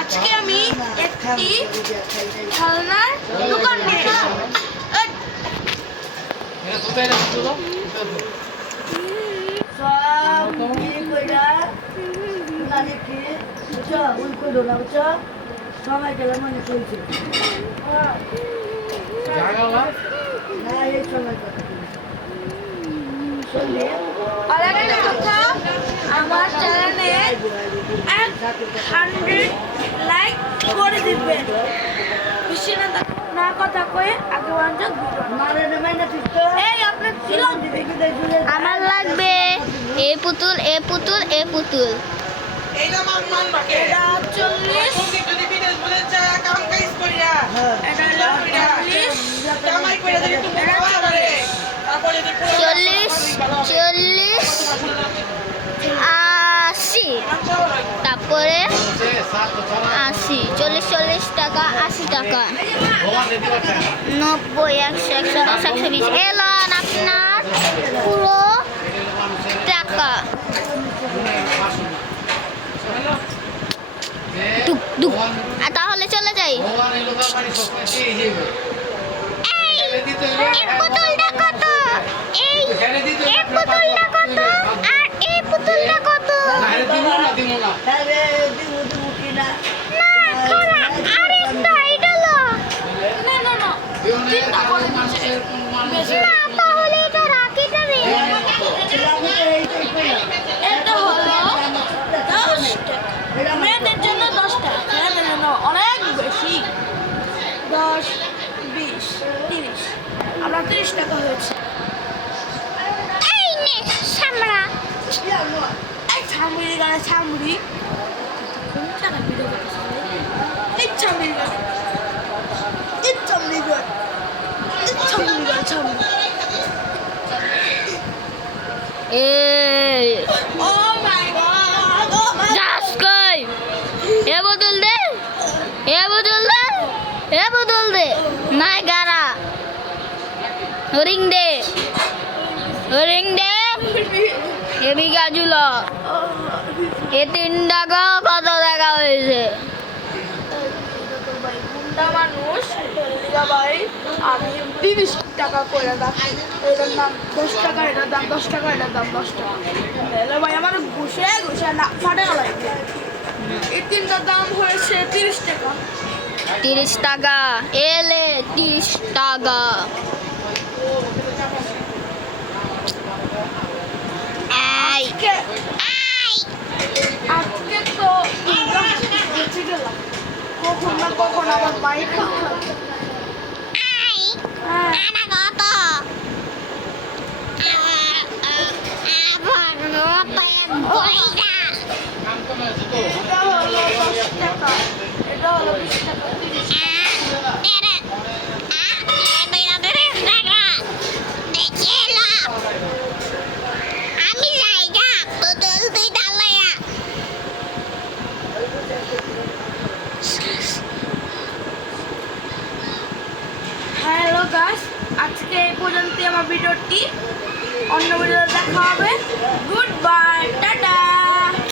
আজকে আমি একটি খেলনার দোকান নিয়েছি। সবাই গেলে মনে চলছে আর একটা কথা, আমার চ্যানেলে 100 লাইক করে দিবেন। বেশি না কথা কয়ে আগে এই আপনার ছিল আমার লাগবে এ পুতুল এ পুতুল এ পুতুল। এটা 40 যদি বিদেশ বলে যায় কাম কাজ কইরা এটা হলো 40 কামাই কইরা যদি তুমি খাওয়া করে তারপরে যদি 40 80 তারপরে 80 40 টাকা 80 টাকা 90 100 110 120 এলন আপনার পুরো টাকা। তাহলে চলে যাই। এই পুতুলটা কত? এই পুতুলটা কত? আর এই পুতুলটা কত? না খারা আরেকটা এটা লো। না চিন্তা করে না তাহলে এটা রাখিটা রে। এটা হলো 10 টাকা। মেয়েদের জন্য 10 টাকা, ছেলেদের জন্য অনেক বেশি। 10 20 30 আমরা 30 টাকা হয়েছে। এই নে সামরা। এই ছামুড়ি গানে ছামুড়ি কোন টাকা ভিডিও করতেছ? এই ছামুড়ি গানে এই ছামুড়ি গানে এই ছামুড়ি গানে ছামুড়ি। এই ও মাই গড ও মাই যাস কই? এ বদল দে এ বদল দে এ বদল দে নাই গারা রিং দে এবি গাজুল এ 3 টাকা কত টাকা হয়েছে? গুন্ডা মানুষ ভাই আমি 30 টাকা করে দাম, এটার দাম 10 টাকা, এটার দাম 10 টাকা, এটার দাম 10 টাকা। তাহলে ভাই আমার ঘুষে না ফাটে লাগবে। এই তিনটার দাম হয়েছে 30 টাকা। 30 টাকা এলে 30 টাকা। আজকে তো বেঁচে গেলাম, কখন না কখন আবার বাইক এটা হলো 10 টাকা, এটা হলো 20 টাকা, 30 টাকা। হ্যালো গাইস, আজকে এই পর্যন্তই আমার ভিডিওটি। অন্য ভিডিওতে দেখা হবে। Good bye, tata.